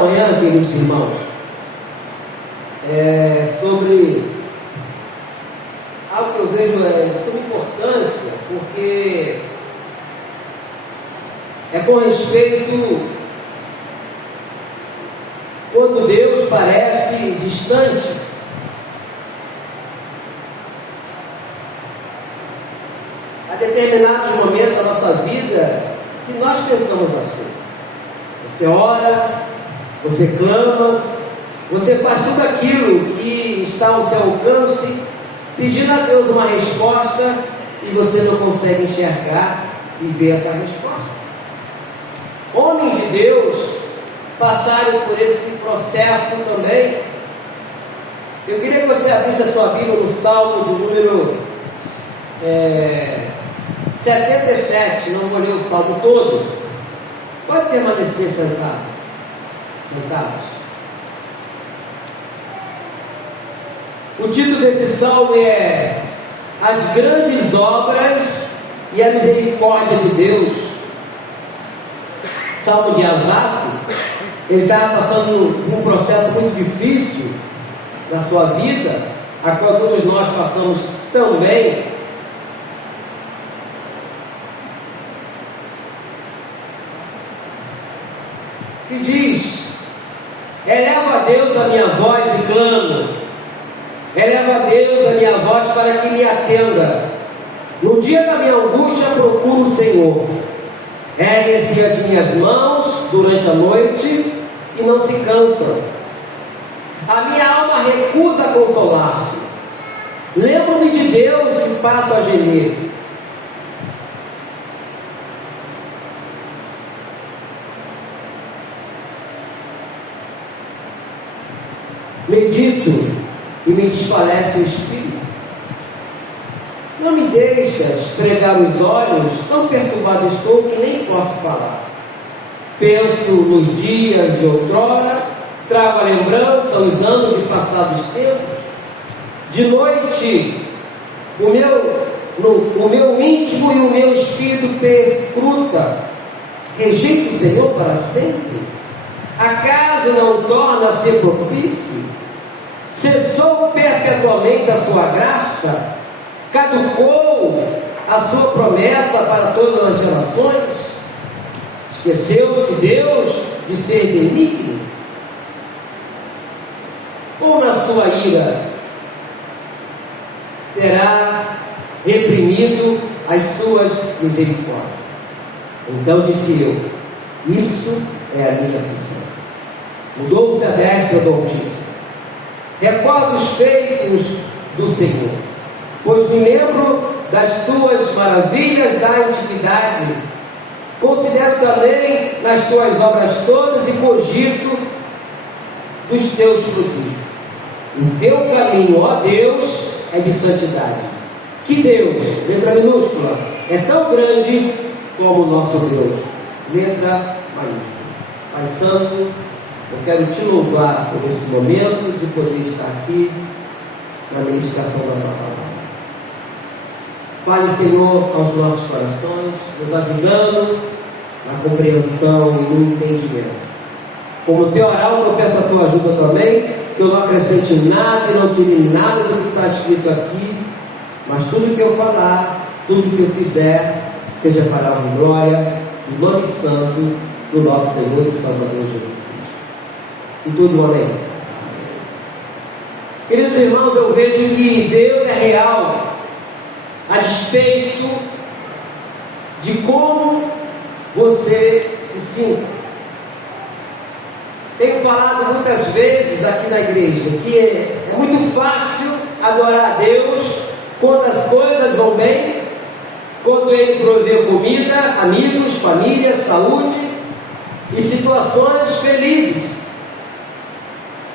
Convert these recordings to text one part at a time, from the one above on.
Amanhã, queridos irmãos, sobre algo que eu vejo de suma importância, porque é com respeito quando Deus parece distante. Há determinados momentos da nossa vida que nós pensamos assim. Você ora, você clama, você faz tudo aquilo que está ao seu alcance, pedindo a Deus uma resposta, e você não consegue enxergar e ver essa resposta. Homens de Deus passaram por esse processo também. Eu queria que você abrisse a sua Bíblia no Salmo de número 77, não vou ler o Salmo todo. Pode permanecer sentados. O título desse salmo é As Grandes Obras e a Misericórdia de Deus. Salmo de Asaf. Ele estava passando por um processo muito difícil na sua vida, a qual todos nós passamos também. Que diz: eleva a Deus a minha voz e clamo, eleva a Deus a minha voz para que me atenda. No dia da minha angústia procuro o Senhor. Erguem-se as minhas mãos durante a noite e não se cansam. A minha alma recusa a consolar-se. Lembro-me de Deus e passo a gemer. Medito e me desfalece o espírito. Não me deixas pregar os olhos, tão perturbado estou que nem posso falar. Penso nos dias de outrora, trago a lembrança os anos de passados tempos. De noite, o meu íntimo e o meu espírito perscruta. Rejeito o Senhor para sempre? Acaso não torna-se propício? Cessou perpetuamente a sua graça? Caducou a sua promessa para todas as gerações? Esqueceu-se Deus de ser benigno? Ou na sua ira terá reprimido as suas misericórdias? Então disse eu: isso é a minha aflição. Mudou-se a destra do Altíssimo. Recordo os feitos do Senhor, pois me lembro das tuas maravilhas da antiguidade. Considero também nas tuas obras todas e cogito dos teus prodígios. O teu caminho, ó Deus, é de santidade. Que Deus, letra minúscula, é tão grande como o nosso Deus, letra maiúscula. Pai Santo, eu quero te louvar por esse momento de poder estar aqui na ministração da tua palavra. Fale, Senhor, aos nossos corações, nos ajudando na compreensão e no entendimento. Como teu oral, eu peço a tua ajuda também, que eu não acrescente nada e não tire nada do que está escrito aqui, mas tudo que eu falar, tudo que eu fizer, seja para a honra e glória, no nome santo do nosso Senhor e Salvador Jesus Cristo. E tudo um amém. Queridos irmãos, eu vejo que Deus é real, a despeito de como você se sinta. Tenho falado muitas vezes aqui na igreja que é muito fácil adorar a Deus quando as coisas vão bem, quando Ele provê comida, amigos, família, saúde e situações felizes.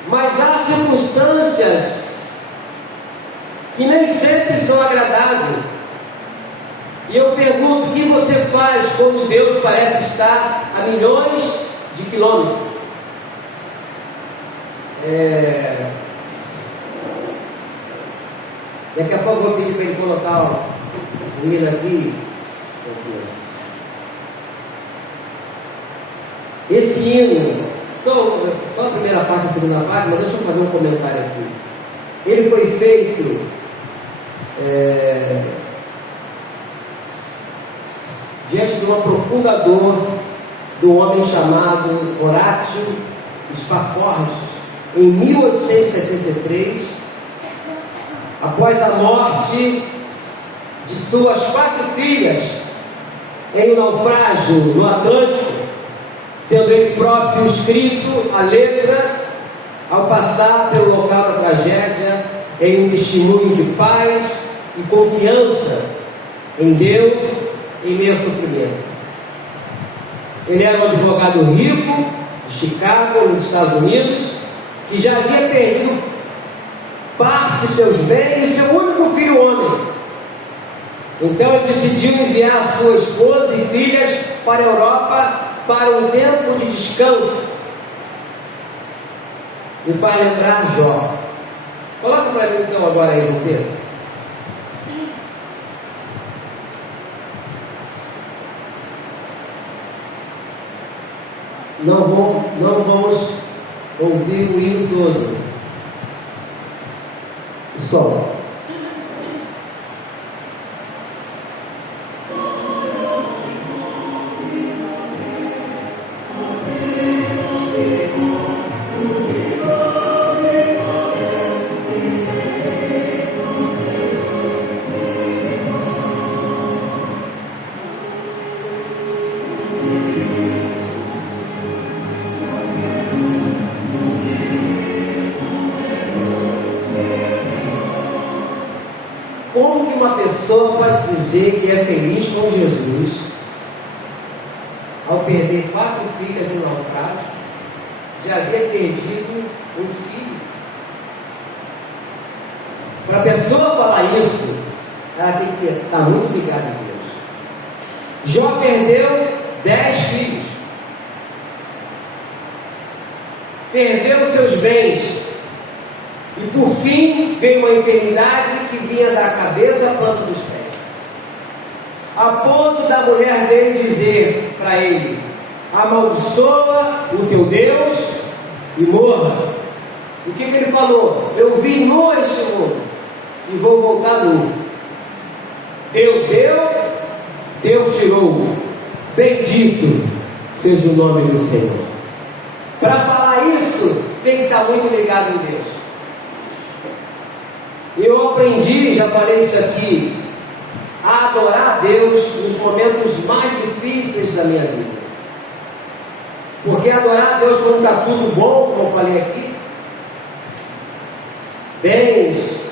Mas há circunstâncias que nem sempre são agradáveis. E eu pergunto: o que você faz quando Deus parece estar a milhões de quilômetros? Daqui a pouco eu vou pedir para ele colocar o hino aqui. Esse hino Só a primeira parte e a segunda parte, mas deixa eu fazer um comentário aqui. Ele foi feito diante de uma profunda dor do homem chamado Horácio Spafordes, em 1873, após a morte de suas 4 filhas em um naufrágio no Atlântico, tendo ele próprio escrito a letra ao passar pelo local da tragédia em um testemunho de paz e confiança em Deus em meio ao sofrimento. Ele era um advogado rico de Chicago, nos Estados Unidos, que já havia perdido parte de seus bens e seu único filho homem. Então ele decidiu enviar sua esposa e filhas para a Europa para um tempo de descanso. Me faz lembrar Jó. Coloca para mim então agora aí, Pedro. Não vamos ouvir o hino todo. O sol. Como que uma pessoa pode dizer que é feliz com Jesus ao perder 4 filhas no naufrágio? Já havia perdido um filho. Para a pessoa falar isso, ela tem que estar muito ligada em Deus. Jó perdeu 10 filhos, perdeu seus bens. E por fim veio uma enfermidade que vinha da cabeça à planta dos pés, a ponto da mulher dele dizer para ele: amaldiçoa o teu Deus e morra. O que ele falou? Eu vim nu a este mundo e vou voltar nu. Deus deu, Deus tirou. Bendito seja o nome do Senhor. Para falar isso, tem que estar muito ligado em Deus. Eu aprendi, já falei isso aqui, a adorar a Deus nos momentos mais difíceis da minha vida. Porque adorar a Deus quando está tudo bom, como eu falei aqui, bens,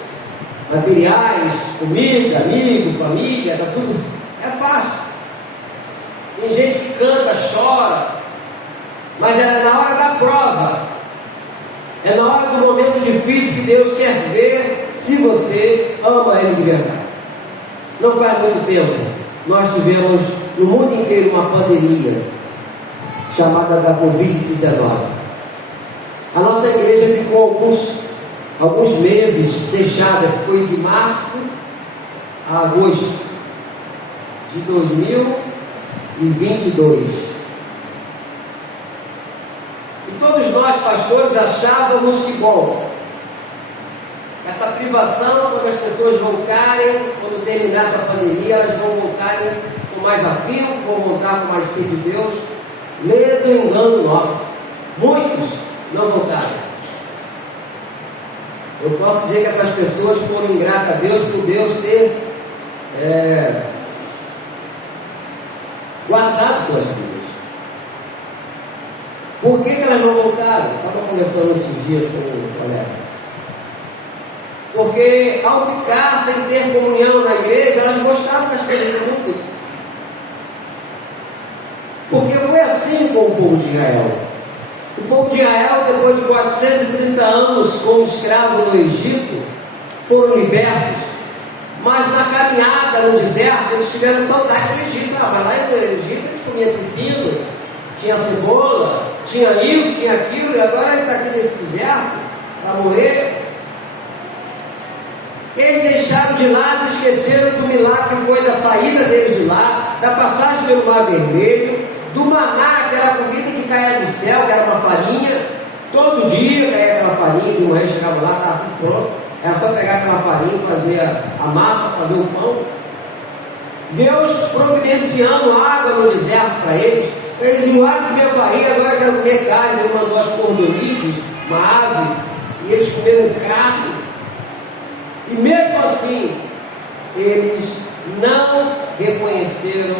materiais, comida, amigo, família, está tudo, é fácil. Tem gente que canta, chora, mas é na hora da prova, é na hora do momento difícil que Deus quer ver se você ama Ele de verdade. Não faz muito tempo, nós tivemos no mundo inteiro uma pandemia chamada da Covid-19. A nossa igreja ficou alguns meses fechada, que foi de março a agosto de 2022. E todos nós, pastores, achávamos que, bom, essa privação, quando as pessoas voltarem, quando terminar essa pandemia, elas vão voltarem com mais afinco, vão voltar com mais sede de Deus. Medo e engano nosso. Muitos não voltaram. Eu posso dizer que essas pessoas foram ingratas a Deus por Deus ter guardado suas vidas. Por que elas não voltaram? Estava conversando esses dias com um colega. Porque ao ficar sem ter comunhão na igreja, elas gostavam das coisas do mundo. Porque foi assim com o povo de Israel. O povo de Israel, depois de 430 anos como escravo no Egito, foram libertos. Mas na caminhada no deserto, eles tiveram saudade do Egito. Mas lá no Egito a gente comia pepino, tinha cebola, tinha isso, tinha aquilo, e agora ele está aqui nesse deserto para morrer. Eles deixaram de lado, esqueceram do milagre que foi da saída deles de lá, da passagem pelo Mar Vermelho, do maná, que era a comida que caía do céu, que era uma farinha, todo dia caía aquela farinha, de manhã chegava lá, estava tudo pronto, era só pegar aquela farinha, fazer a massa, fazer o pão. Deus providenciando água no deserto para eles. Eles diziam, ah, comer farinha, agora quero comer carne. Ele mandou as cordonizes, uma ave, e eles comeram carne. E mesmo assim, eles não reconheceram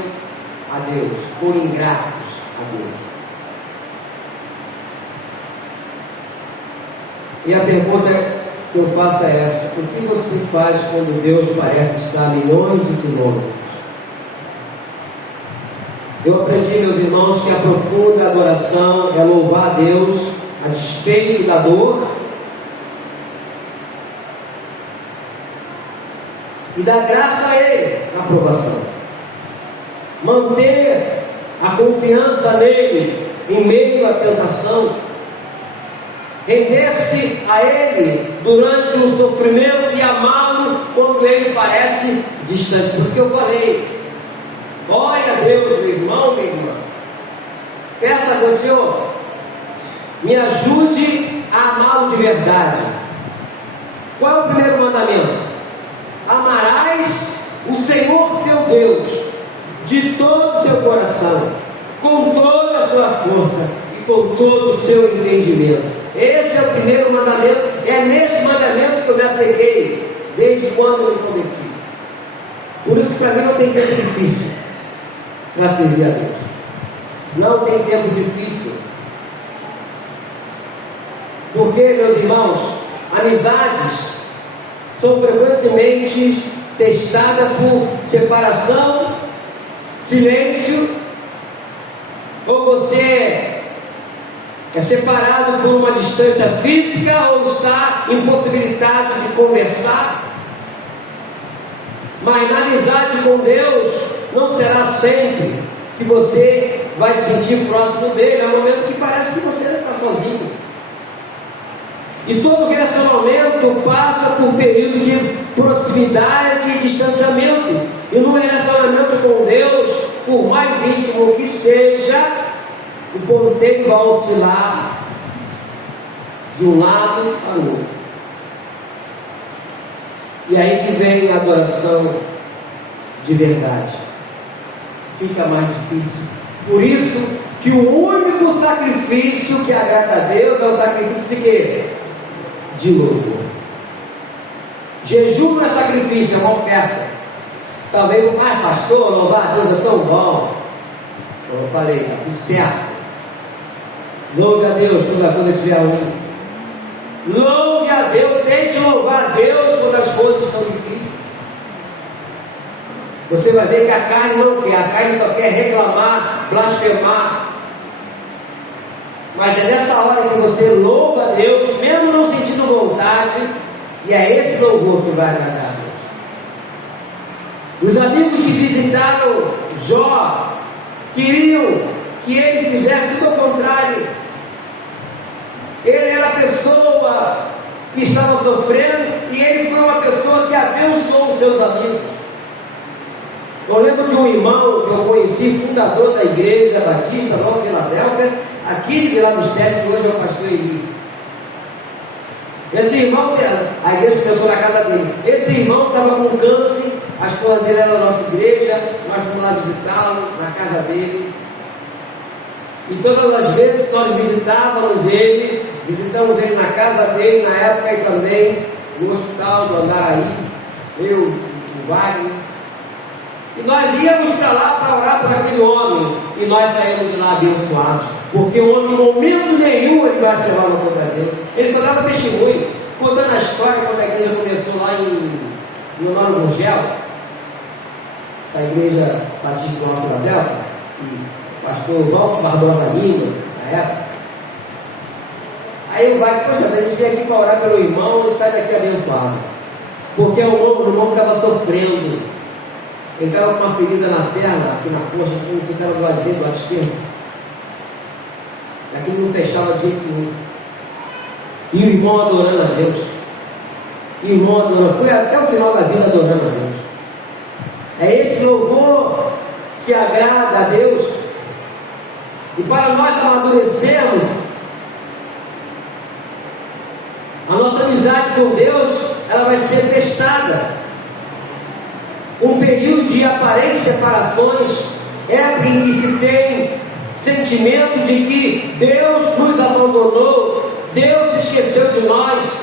a Deus, foram ingratos a Deus. E a pergunta que eu faço é essa: o que você faz quando Deus parece estar a milhões de quilômetros? Eu aprendi, meus irmãos, que a profunda adoração é louvar a Deus a despeito da dor e dar graça a Ele na provação. Manter a confiança nele em meio à tentação. Render-se a Ele durante o sofrimento e amá-lo quando Ele parece distante. Por isso que eu falei, ore a Deus, meu irmão, minha irmã. Peça a Deus, Senhor, me ajude a amá-lo de verdade. Qual é o primeiro mandamento? Amarás o Senhor teu Deus de todo o seu coração, com toda a sua força e com todo o seu entendimento. Esse é o primeiro mandamento. É nesse mandamento que eu me apeguei desde quando eu me converti. Por isso que para mim não tem tempo difícil para servir a Deus. Não tem tempo difícil. Porque, meus irmãos, amizades são frequentemente testadas por separação, silêncio, ou você é separado por uma distância física, ou está impossibilitado de conversar. Mas na amizade com Deus, não será sempre que você vai se sentir próximo dele. É um momento que parece que você está sozinho. E todo relacionamento passa por período de proximidade e distanciamento. E no relacionamento com Deus, por mais íntimo que seja, o ponteiro vai oscilar de um lado para o outro. E aí que vem a adoração de verdade. Fica mais difícil. Por isso que o único sacrifício que agrada a Deus é o sacrifício de quê? De louvor. Jejum não é sacrifício, é uma oferta. Talvez, pastor, louvar a Deus é tão bom. Como eu falei, está tudo certo. Louve a Deus quando a coisa estiver ruim. Louve a Deus, tente louvar a Deus quando as coisas estão difíceis. Você vai ver que a carne não quer, a carne só quer reclamar, blasfemar. Mas é nessa hora que você louva a Deus, mesmo não sentindo vontade, e é esse louvor que vai agradar a Deus. Os amigos que visitaram Jó queriam que ele fizesse tudo ao contrário. Ele era a pessoa que estava sofrendo, e ele foi uma pessoa que abençoou os seus amigos. Eu lembro de um irmão que eu conheci, fundador da igreja batista, Nova Filadélfia, aqui de Vila dos Teles, que hoje é o pastor Eli. Esse irmão, a igreja começou na casa dele. Esse irmão estava com câncer, a esposa dele era da nossa igreja, nós fomos lá visitá-lo, na casa dele. E todas as vezes que nós visitamos ele na casa dele, na época, e também no hospital do Andaraí, eu, o Wagner. E nós íamos para lá para orar por aquele homem, e nós saímos de lá abençoados, porque o homem, em momento nenhum, ele blasfemava contra Deus. Ele só dava testemunho, contando a história quando a igreja começou lá em Honório Gurgel, essa igreja batista de Nova Filadélfia, que o pastor Walter Barbosa Lima, na época. Aí vai, poxa, a gente vem aqui para orar pelo irmão e sai daqui abençoado, porque o irmão estava sofrendo. Ele estava com uma ferida na perna, aqui na coxa, não sei se era do lado direito, do lado esquerdo. Aquilo não fechava de jeito nenhum. E o irmão adorando a Deus. Foi até o final da vida adorando a Deus. É esse louvor que agrada a Deus. E para nós amadurecermos, a nossa amizade com Deus, ela vai ser testada. Um período de aparentes separações, época em que se tem sentimento de que Deus nos abandonou, Deus se esqueceu de nós.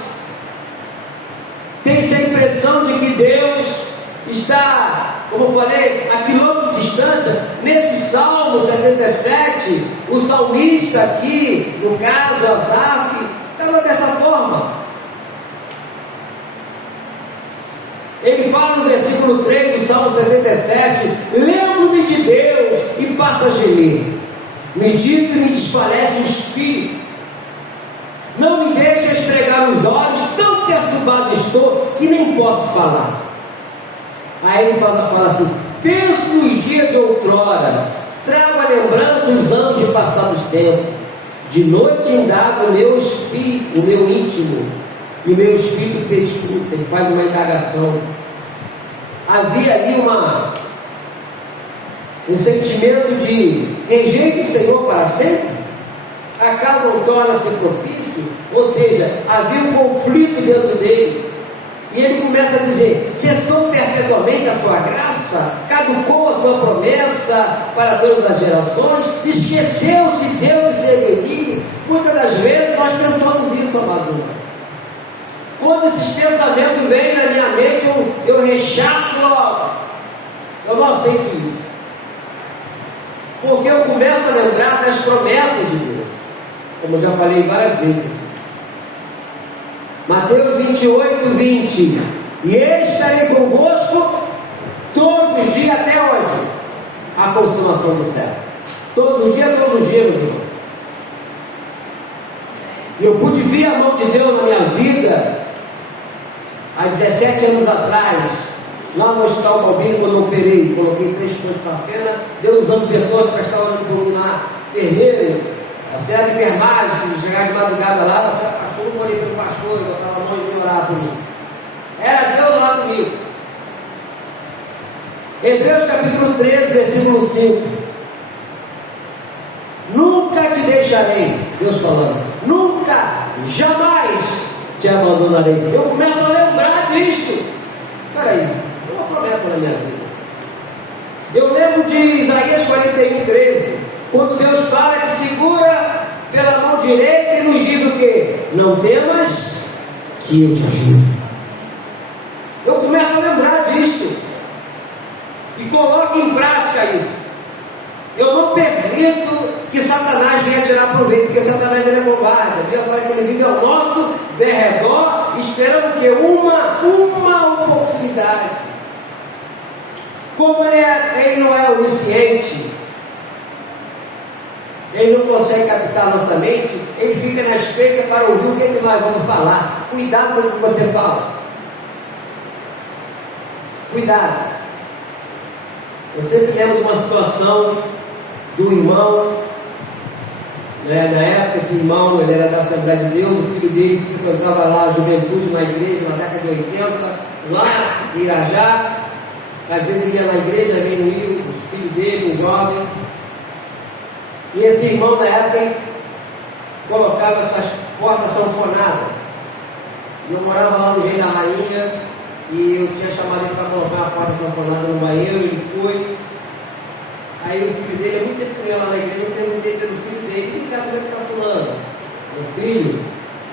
Tem-se a impressão de que Deus está, como eu falei, a quilômetros de distância. Nesse Salmo 77, o salmista aqui, no caso, Asaf, estava dessa forma. Ele fala no versículo 3 do Salmo 77: lembro-me de Deus e passo a gemer, medito e me desfalece o espírito, não me deixa esfregar os olhos, tão perturbado estou que nem posso falar. Aí ele fala assim: penso nos dias de outrora, trago a lembrança dos anos de passados tempos, de noite indago o meu espírito, o meu íntimo, e o meu espírito pescuta. Ele faz uma indagação. Havia ali um sentimento de rejeito do Senhor para sempre. Acaso não torna-se propício? Ou seja, havia um conflito dentro dele. E ele começa a dizer: cessou perpetuamente a sua graça, caducou a sua promessa para todas as gerações, esqueceu-se Deus de ser benigno. Muitas das vezes nós pensamos isso, amados. Quando esses pensamentos vêm na minha mente, eu rechaço logo. Eu não aceito isso, porque eu começo a lembrar das promessas de Deus, como eu já falei várias vezes. Mateus 28, 20: e eu estarei convosco todos os dias, até onde? A consumação do céu. Todos os dias, meu irmão. E eu pude ver a mão de Deus na minha vida há 17 anos atrás, lá no Hospital Balbino, quando eu operei, coloquei 3 pontos de safena, Deus usando pessoas para estar orando por mim lá, enfermeira, auxiliar de enfermagem, que chegava de madrugada lá, pastor, eu morei pelo pastor, eu botava a mão e me orar por mim. Era Deus lá comigo. Hebreus capítulo 13, versículo 5: nunca te deixarei, Deus falando, nunca, jamais te abandonarei. Eu começo a lembrar disto. Peraí, é uma promessa na minha vida. Eu lembro de Isaías 41, 13, quando Deus fala que segura pela mão direita e nos diz o quê? Não temas, que eu te ajudo. Eu começo a lembrar disto e coloco em prática isso. Eu não permito que Satanás venha tirar proveito, porque Satanás ele é covarde. A Bíblia fala que ele vive ao nosso derredor, esperando que uma oportunidade. Como ele não é onisciente, ele não consegue captar nossa mente, ele fica na espreita para ouvir o que nós vamos falar. Cuidado com o que você fala. Cuidado. Eu sempre lembro de uma situação de um irmão, né? Na época esse irmão, ele era da Assembleia de Deus, o filho dele frequentava lá a juventude na igreja na década de 80, lá em Irajá. Às vezes ele ia na igreja, veio o filho dele, um jovem, e esse irmão na época ele colocava essas portas sanfonadas. Eu morava lá no Jeito da Rainha e eu tinha chamado ele para colocar a porta sanfonada no banheiro, ele foi. Aí o filho dele, há muito tempo que eu ia lá na igreja, eu perguntei pelo filho dele: e cara, como é que está fulano? Meu filho,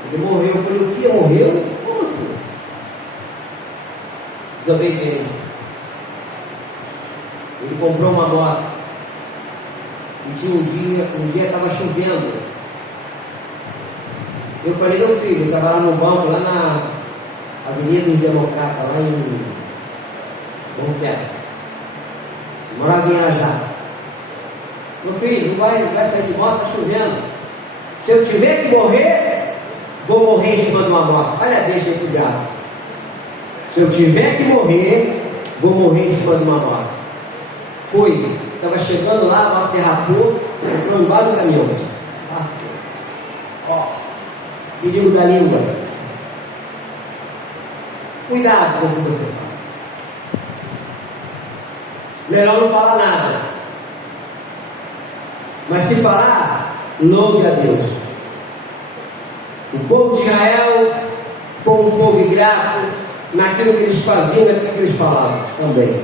ele morreu. Eu falei: o que? Morreu? Como assim? Desobediência. Ele comprou uma moto e tinha um dia estava chovendo. Eu falei: meu filho, eu estava lá no banco, lá na Avenida dos Democratas, lá em Bom Sucesso, morava em Irajá. Meu filho, não vai sair de moto, está chovendo. Se eu tiver que morrer, vou morrer em cima de uma moto. Olha, deixa aí pro diabo. Se eu tiver que morrer, vou morrer em cima de uma moto. Foi, estava chegando lá, a moto derrapou, entrou embaixo do caminhão. Ó, perigo da língua. Cuidado com o que você fala. Melhor não falar nada. Mas se falar, louve a Deus. O povo de Israel foi um povo ingrato naquilo que eles faziam, naquilo que eles falavam também.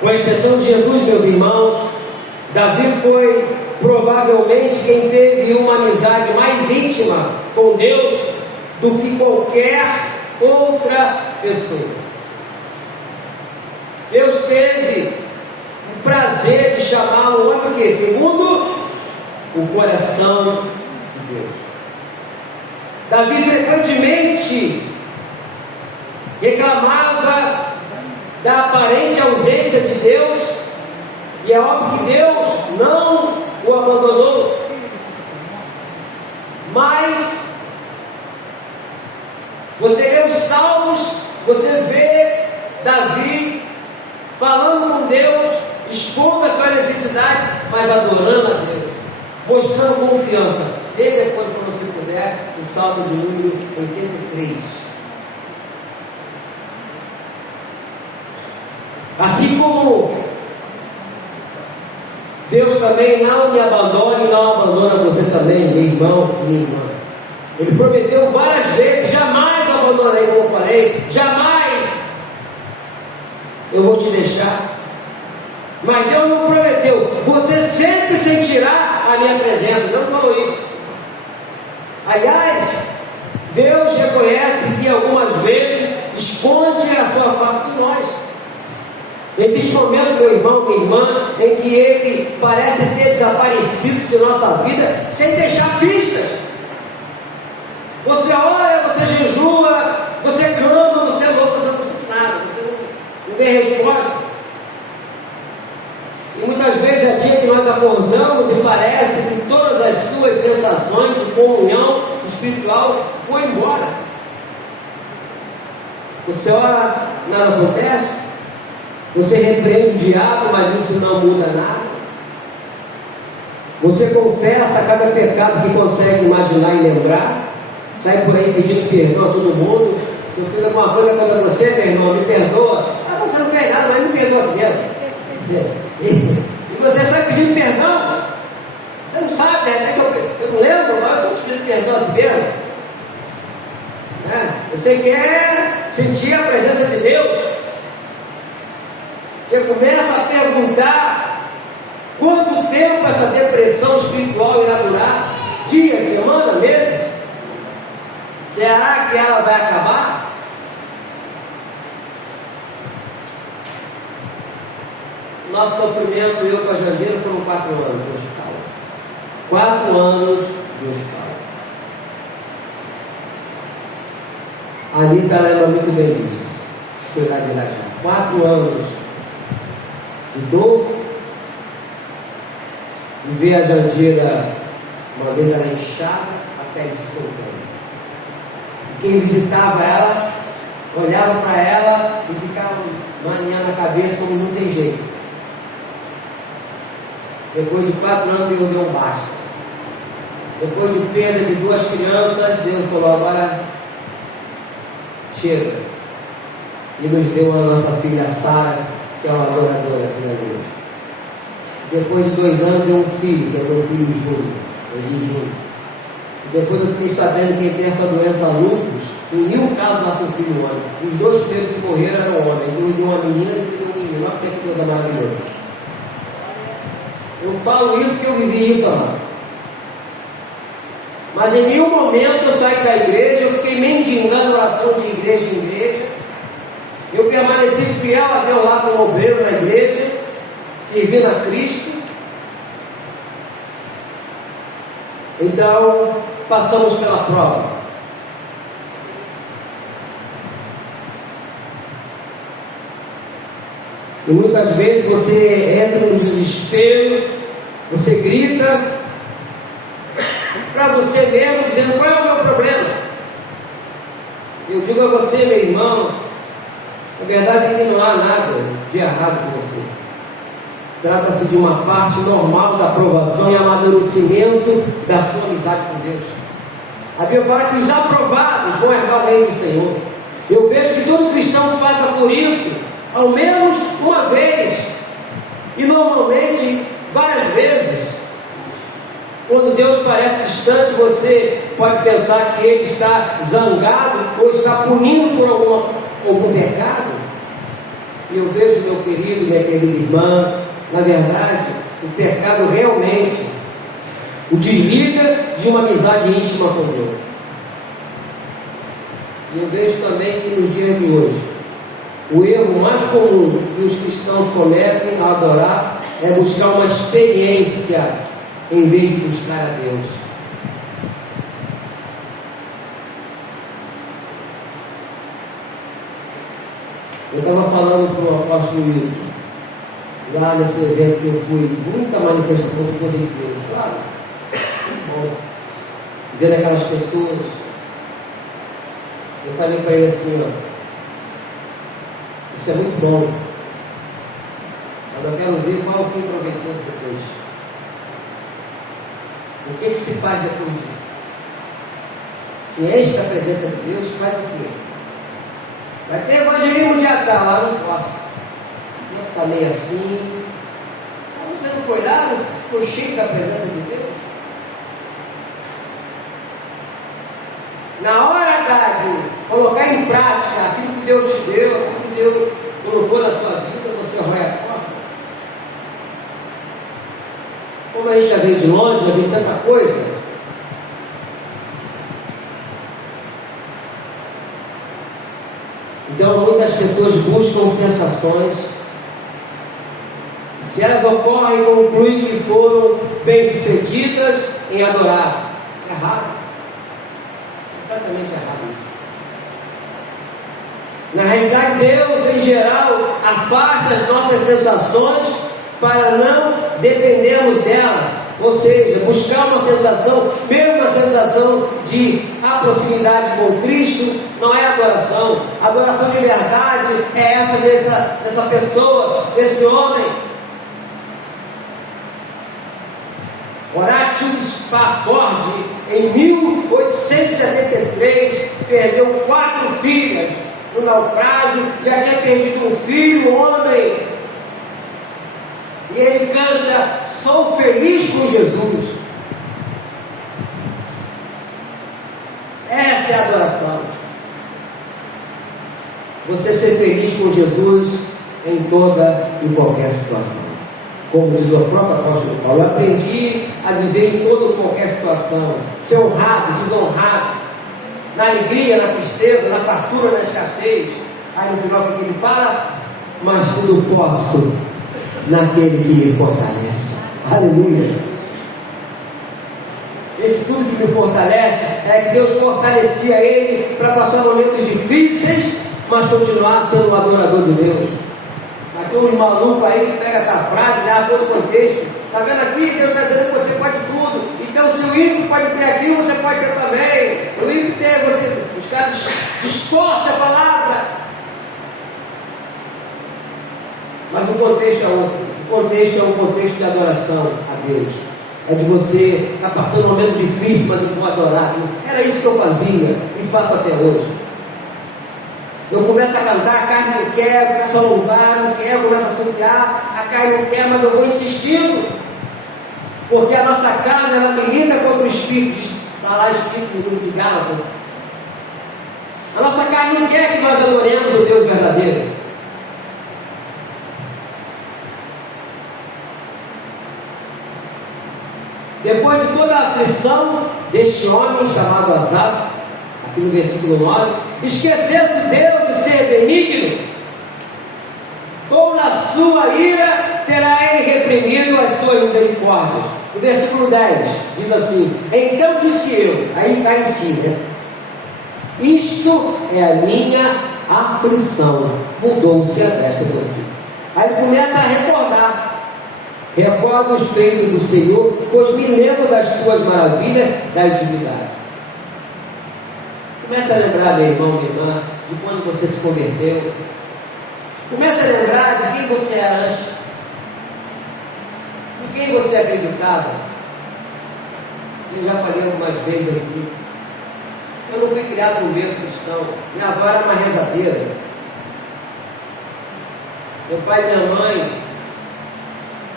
Com exceção de Jesus, meus irmãos, Davi foi provavelmente quem teve uma amizade mais íntima com Deus do que qualquer outra pessoa. Deus teve o prazer de chamá-lo, olha o que? Segundo o coração de Deus. Davi frequentemente reclamava da aparente ausência de Deus, e é óbvio que Deus não o abandonou, mas você lê os Salmos, você vê Davi falando com Deus, expondo a sua necessidade, mas adorando a Deus, mostrando confiança. Lê depois, quando você puder, o Salmo de número 83. Assim como Deus também não me abandona e não abandona você também, meu irmão, minha irmã. Ele prometeu várias vezes: jamais eu abandonarei, como eu falei, jamais eu vou te deixar. Mas Deus não prometeu: você sempre sentirá a minha presença. Deus não falou isso. Aliás, Deus reconhece que algumas vezes esconde a sua face de nós. Existe momento, meu irmão, minha irmã, em que Ele parece ter desaparecido de nossa vida sem deixar pistas. Você ora, você jejua, você clama, você louva, você não sente nada, você não vê resposta. E muitas vezes é dia que nós acordamos e parece que todas as suas sensações de comunhão espiritual foram embora. Você ora, nada acontece. Você repreende o diabo, mas isso não muda nada. Você confessa cada pecado que consegue imaginar e lembrar. Sai por aí pedindo perdão a todo mundo. Se eu fiz alguma coisa contra você, meu irmão, me perdoa. Ah, você não fez nada, mas me perdoa assim mesmo. E você sai pedindo perdão. Você não sabe, de repente eu não lembro, mas eu estou te pedindo perdão assim mesmo. Você quer sentir a presença de Deus. Você começa a perguntar quanto tempo essa depressão espiritual irá durar? Dias, semana, meses? Será que ela vai acabar? Nosso sofrimento, eu com a Jandira, foram 4 anos de hospital. 4 anos de hospital. A Anitta lembra muito bem disso. Foi lá de Irajá. 4 anos de dor, e ver a Jandira, uma vez ela inchada, a pele se soltando. E quem visitava ela, olhava para ela e ficava maninhando a cabeça como não tem jeito. Depois de 4 anos, Deus deu um basta. Depois de perda de 2 crianças, Deus falou: agora chega. E nos deu a nossa filha Sara, que é uma adoradora aqui na igreja. Depois de 2 anos, deu um filho, que é o meu filho Júnior. E depois eu fiquei sabendo que quem tem essa doença lúpus, em 1000 casos nasce um filho homem. Os 2 primeiros que morreram eram homens. Deus deu uma menina e Deus deu um menino. Olha como é que Deus é maravilhoso. Eu falo isso porque eu vivi isso, amado. Mas em nenhum momento eu saí da igreja, eu fiquei mendigando oração de igreja em igreja. Eu permaneci fiel a Deus lá como obreiro na igreja, servindo a Cristo. Então, passamos pela prova. E muitas vezes você entra no desespero, você grita para você mesmo, dizendo: qual é o meu problema? Eu digo a você, meu irmão, a verdade é que não há nada de errado com você. Trata-se de uma parte normal da aprovação e amadurecimento da sua amizade com Deus. A Bíblia fala que os aprovados vão herdar o reino do Senhor. Eu vejo que todo cristão passa por isso, ao menos uma vez, e normalmente várias vezes. Quando Deus parece distante, você pode pensar que Ele está zangado ou está punindo por algum pecado. E eu vejo, meu querido, minha querida irmã, na verdade, o pecado realmente o desliga de uma amizade íntima com Deus. E eu vejo também que nos dias de hoje, o erro mais comum que os cristãos cometem ao adorar é buscar uma experiência em vez de buscar a Deus. Eu estava falando para o apóstolo Hilton, lá nesse evento que eu fui, muita manifestação do poder de Deus, claro, bom, vendo aquelas pessoas, eu falei para ele assim, ó, isso é muito bom, mas eu quero ver qual é o fim proveitoso depois. O que se faz depois disso? Se enche da presença de Deus, faz o quê? Vai ter evangelismo de Natal, lá não posso. Não está meio assim. Mas você não foi lá, não ficou cheio da presença de Deus? Na hora de colocar em prática aquilo que Deus te deu, aquilo que Deus colocou na sua vida, você rói a porta. Como a gente já veio de longe, já viu tanta coisa. Então muitas pessoas buscam sensações. Se elas ocorrem, concluem que foram bem-sucedidas em adorar. Errado. Completamente errado isso. Na realidade, Deus, em geral, afasta as nossas sensações para não dependermos dela. Ou seja, buscar uma sensação, ter uma sensação de proximidade com Cristo, não é adoração. Adoração de verdade é essa dessa pessoa, desse homem. Horatio Spafford, em 1873, perdeu 4 filhas no naufrágio, já tinha perdido um filho, um homem. E ele canta: sou feliz com Jesus. Essa é a adoração. Você ser feliz com Jesus em toda e qualquer situação. Como diz o próprio apóstolo Paulo, eu aprendi a viver em toda e qualquer situação. Ser honrado, desonrado, na alegria, na tristeza, na fartura, na escassez. Aí no final o que ele fala? Mas tudo posso naquele que me fortalece. Aleluia. Esse tudo que me fortalece é que Deus fortalecia ele para passar momentos difíceis, mas continuar sendo um adorador de Deus. Mas tem uns malucos aí que pegam essa frase, leva todo o contexto. Está vendo aqui? Deus está dizendo que você pode tudo. Então se o ímpio pode ter aquilo, você pode ter também. O ímpio tem, os caras distorcem a palavra. Mas o contexto é outro. O contexto é um contexto de adoração a Deus. É de você estar passando um momento difícil, mas eu vou adorar. Era isso que eu fazia e faço até hoje. Eu começo a cantar, a carne não quer, começo a louvar, não quer, começo a assobiar, a carne não quer, mas eu vou insistindo. Porque a nossa carne, ela milita contra o Espírito. Está lá escrito no livro de Gálatas. A nossa carne não quer que nós adoremos o Deus verdadeiro. Depois de toda a aflição deste homem chamado Asaf, aqui no versículo 9, esquecendo Deus de ser benigno, ou na sua ira terá ele reprimido as suas misericórdias. O versículo 10 diz assim: então disse eu, aí está em si, né? Isto é a minha aflição, mudou-se a desta notícia. Aí ele começa a recordar. Recordo os feitos do Senhor, pois me lembro das tuas maravilhas da antiguidade. Comece a lembrar, meu irmão, minha irmã, de quando você se converteu. Comece a lembrar de quem você era antes, de quem você acreditava. Eu já falei algumas vezes aqui. Eu não fui criado no berço cristão. Minha avó era uma rezadeira. Meu pai e minha mãe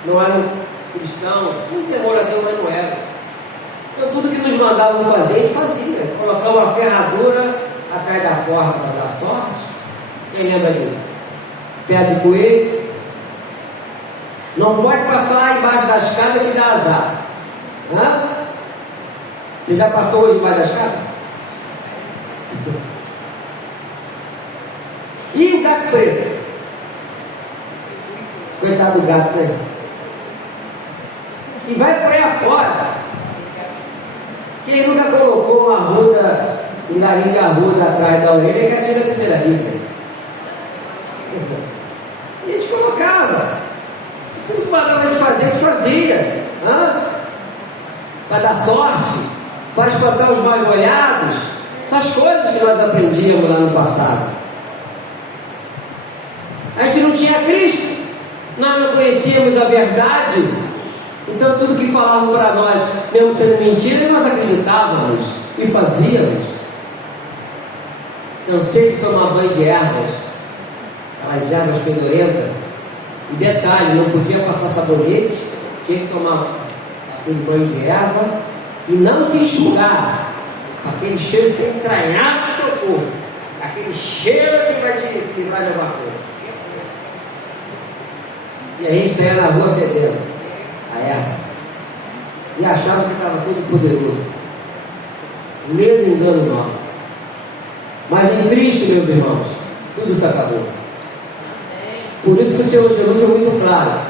não eram cristãos, tinham temor a Deus, mas não eram. Então tudo que nos mandavam fazer, a gente fazia. Colocar uma ferradura atrás da porta para dar sorte. Quem lembra disso? Pé do coelho. Não pode passar embaixo da escada que dá azar. Hã? Você já passou hoje embaixo da escada? E o gato preto? Coitado do gato, né? E vai por aí afora. Quem nunca colocou uma arruda, um galinho de arruda atrás da orelha que atira a primeira bica? E a gente colocava. Tudo que mandava a gente fazer, a gente fazia. Para dar sorte, para espantar os mais olhados. Essas coisas que nós aprendíamos lá no passado. A gente não tinha Cristo, nós não conhecíamos a verdade. Então tudo que falavam para nós, mesmo sendo mentira, nós acreditávamos e fazíamos. Cansei de tomar banho de ervas, aquelas ervas fedorentas. E detalhe, não podia passar sabonete, tinha que tomar aquele banho de erva e não se enxugar. Aquele cheiro que entranhado no teu corpo, aquele cheiro que vai levar corpo. E a gente saía na rua fedendo a erva e achava que estava todo poderoso. Ledo engano nosso. Mas em Cristo, meus irmãos, tudo se acabou. Por isso que o Senhor Jesus foi muito claro: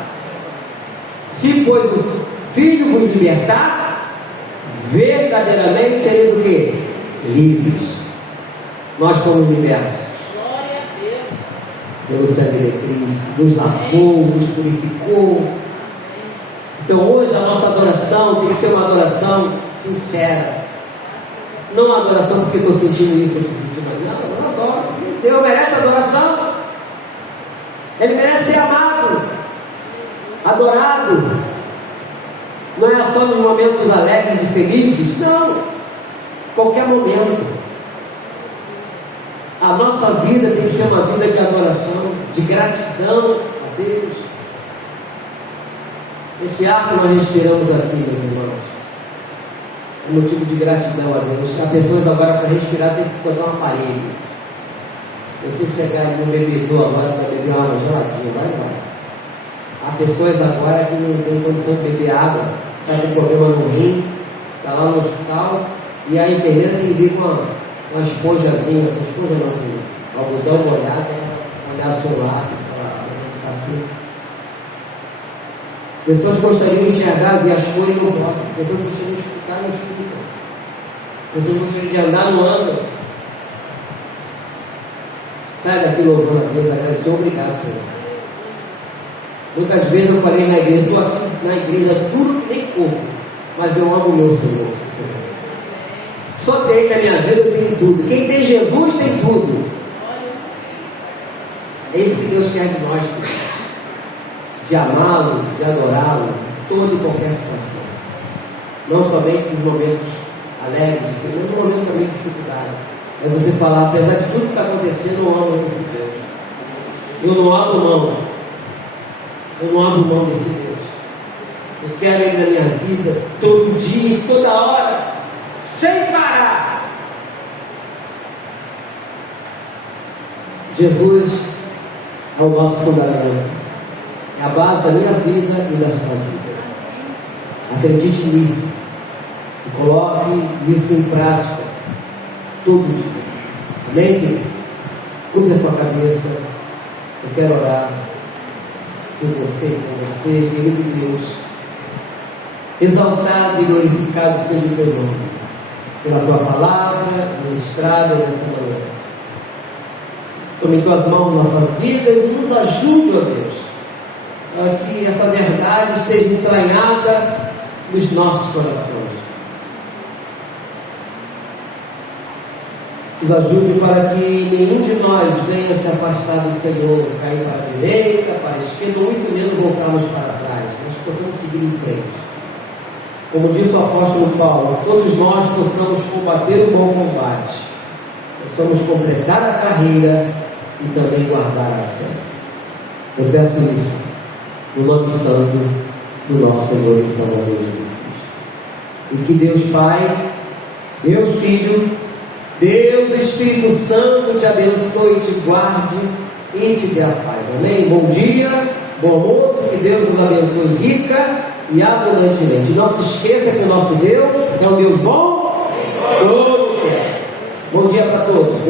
se pois o Filho vos libertar, verdadeiramente sereis o quê? Livres. Nós fomos libertos pelo sangue de Cristo, nos lavou, nos purificou. Então hoje a nossa adoração tem que ser uma adoração sincera. Não uma adoração porque estou sentindo isso, não, eu adoro. Deus merece adoração. Ele merece ser amado, adorado. Não é só nos momentos alegres e felizes, não. Qualquer momento. A nossa vida tem que ser uma vida de adoração, de gratidão a Deus. Esse ar que nós respiramos aqui, meus irmãos, é motivo de gratidão a Deus. Há pessoas agora para respirar tem que botar um aparelho. Você chegar no bebedouro agora para beber uma água geladinha, vai embora. Há pessoas agora que não têm condição de beber água, está com problema no rim, está lá no hospital, e a enfermeira tem que vir com uma esponjazinha, com esponja não, com algodão molhado, olhar o seu lábio, para não ficar assim. Pessoas gostariam de enxergar, ver as cores e não podem. Pessoas gostariam de escutar e não escutam. Pessoas gostariam de andar, não andam. Sai daqui louvando a Deus, agradecer, obrigado, Senhor. Muitas vezes eu falei na igreja, estou aqui na igreja duro que nem corpo, mas eu amo o meu Senhor. Só tem na minha vida, eu tenho tudo. Quem tem Jesus tem tudo. É isso que Deus quer de nós, de amá-lo, de adorá-lo, em toda e qualquer situação. Não somente nos momentos alegres, mas no momento também de dificuldade. É você falar, apesar de tudo que está acontecendo, eu amo esse Deus. Eu não abro mão. Eu não abro mão desse Deus. Eu quero Ele na minha vida, todo dia, toda hora, sem parar. Jesus é o nosso fundamento. É a base da minha vida e da sua vida. Acredite nisso. E coloque isso em prática. Todo dia. Amém, querido? Curva a sua cabeça. Eu quero orar por você, querido Deus. Exaltado e glorificado seja o teu nome, pela tua palavra ministrada nessa manhã. Tome em tuas mãos nossas vidas e nos ajude, ó Deus, para que essa verdade esteja entranhada nos nossos corações. Nos ajude para que nenhum de nós venha se afastar do Senhor, cair para a direita, para a esquerda, ou muito menos voltarmos para trás, mas possamos seguir em frente. Como disse o apóstolo Paulo, todos nós possamos combater o bom combate, possamos completar a carreira e também guardar a fé. Eu peço isso no nome santo do nosso Senhor e Salvador Jesus Cristo. E que Deus Pai, Deus Filho, Deus Espírito Santo te abençoe, te guarde e te dê a paz. Amém? Bom dia, bom almoço, que Deus nos abençoe rica e abundantemente. Não se esqueça que o nosso Deus é um Deus bom todo o tempo. Bom dia para todos.